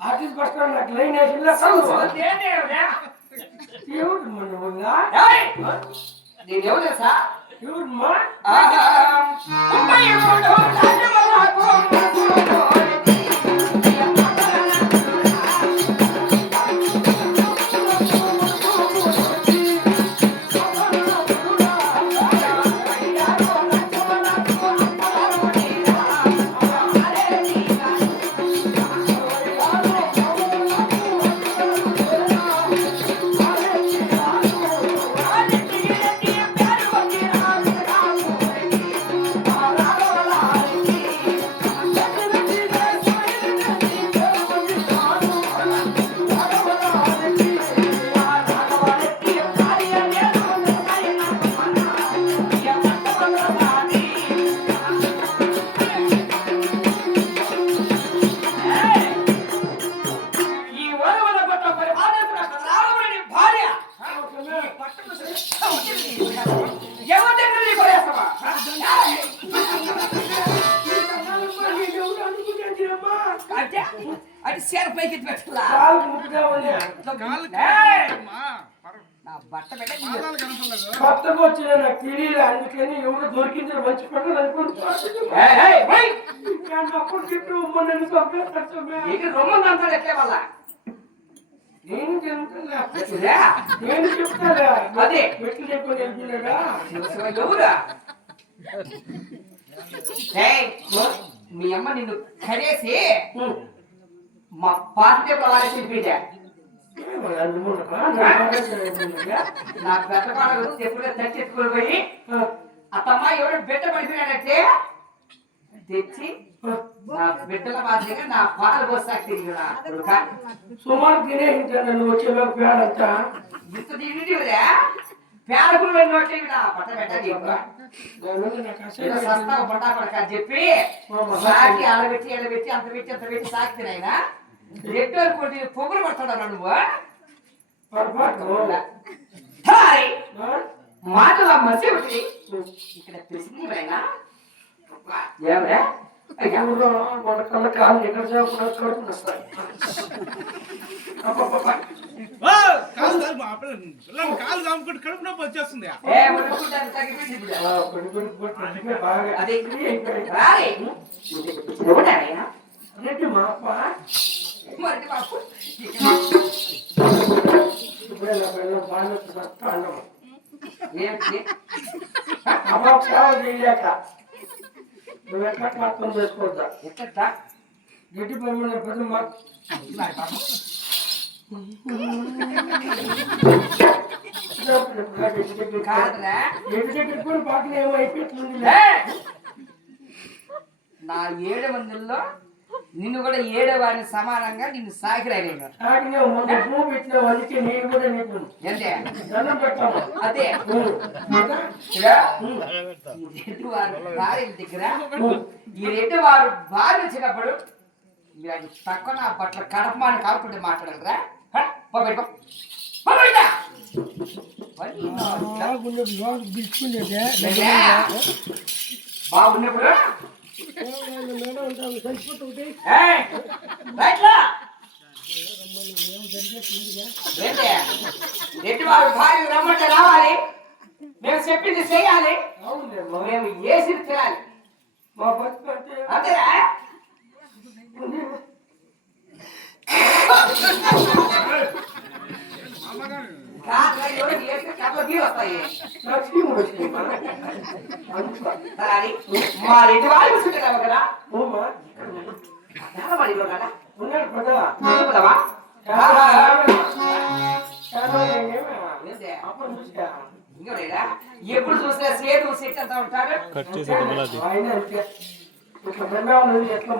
ఆర్టీస్ bus stand నాకు line వేసిందా ఎవరు? మన నేను ఎవరు సార్ ఎవరు మా? అంటే సేర పైకి పెట్టాలా? నా బట్ట కొత్తగా వచ్చిన నాకు తెలియదు అందుకని ఎవరు దొరికింది మంచి అనుకుంటున్నాను! అప్పుడు చెప్పి ఎట్లే నేను? నేను అదే. మెట్లు ఎవరా మీ అమ్మ నిన్ను కడేసి మా పార్టీ పొలాలు చెప్పిదే నా పెద్ద పాడలు ఎప్పుడో తెచ్చెత్తుకొని పోయి అత్తమ్మ ఎవరు బిడ్డ పడిపోయాడంటే తెచ్చి నా బిడ్డల మాదిరిగా నా పాలు పోసాక తిరిగి. సుమారు తినేసింటాను నన్ను వచ్చేలోపు పేడంతా ఇంత తిరిగిరా పట్ట పెట్టాలి పట్టా పడక చెప్పి సాకి ఆడబెట్టి ఎడబెట్టి అంత పెట్టి అంత పెట్టి సాకి నాయన ఎడ్డోరు కొట్టి పొగులు పడుతున్నావు నువ్వు మాటల మసి ఒకటి ఇక్కడ తెలిసింది ఏమరా అయ్యా. మన కళ్ళ కాలు ఎక్కడ చేపడా కడుపు వస్తాయి కాలు కాముకుంటే కడుపు నొప్పి వచ్చేస్తుంది. బాగా. అదే రాయ్ ఎవడాయా ఏంటి మా అప్ప మరి బాపు ఇప్పుడే నా పిల్లలు బాగా వస్తా అన్నాం ఏంటి అమ్మ సేవ చేయలేక నువ్వు ఎట్లా అర్థం చేసుకోవద్దా ఎట్లా గట్టి పని ఏ! నా ఏడు మందిలో నిన్ను కూడా ఏడో వారిని సమానంగా నిన్ను సాకిరాను ఆడినే మొన్న పువ్వు పెట్టిన వాళ్ళకి నేను కూడా నీకు ఏంటే దండం పెట్టాము అదే కదా? ఇక్కడ ఈ రెడ్డి వారు భార్య దగ్గర ఈ రెడ్డి వారు భార్య వచ్చినప్పుడు మీరు అది తక్కువ నా పట్ల కడపమాని కాకుండా మాట్లాడగలరా హ? పో బయటకు. పో బయట. పని అయ్యా. బాగున్నప్పుడు ఏయ్, రైట్లా. ఏంటి? రెడ్డి వారు భార్య రమ్మంటే రావాలి మేము చెప్పింది చేయాలి అవునులేమ్మా. మేము ఏసింది తినాలి మా బతుకు అంటే అంతేరా కాదురా, ఎవరికి ఏస్తే కళ్ళ నీళ్ళు వస్తాయి నాకు చీము వచ్చిందమ్మా. అందుకో. కానీ మా రెడ్డి వాళ్ళు చూసుకుంటారు కదా ఎప్పుడు చూసినా సేటు సెట్ అంతా బెండాలు ఎట్లా?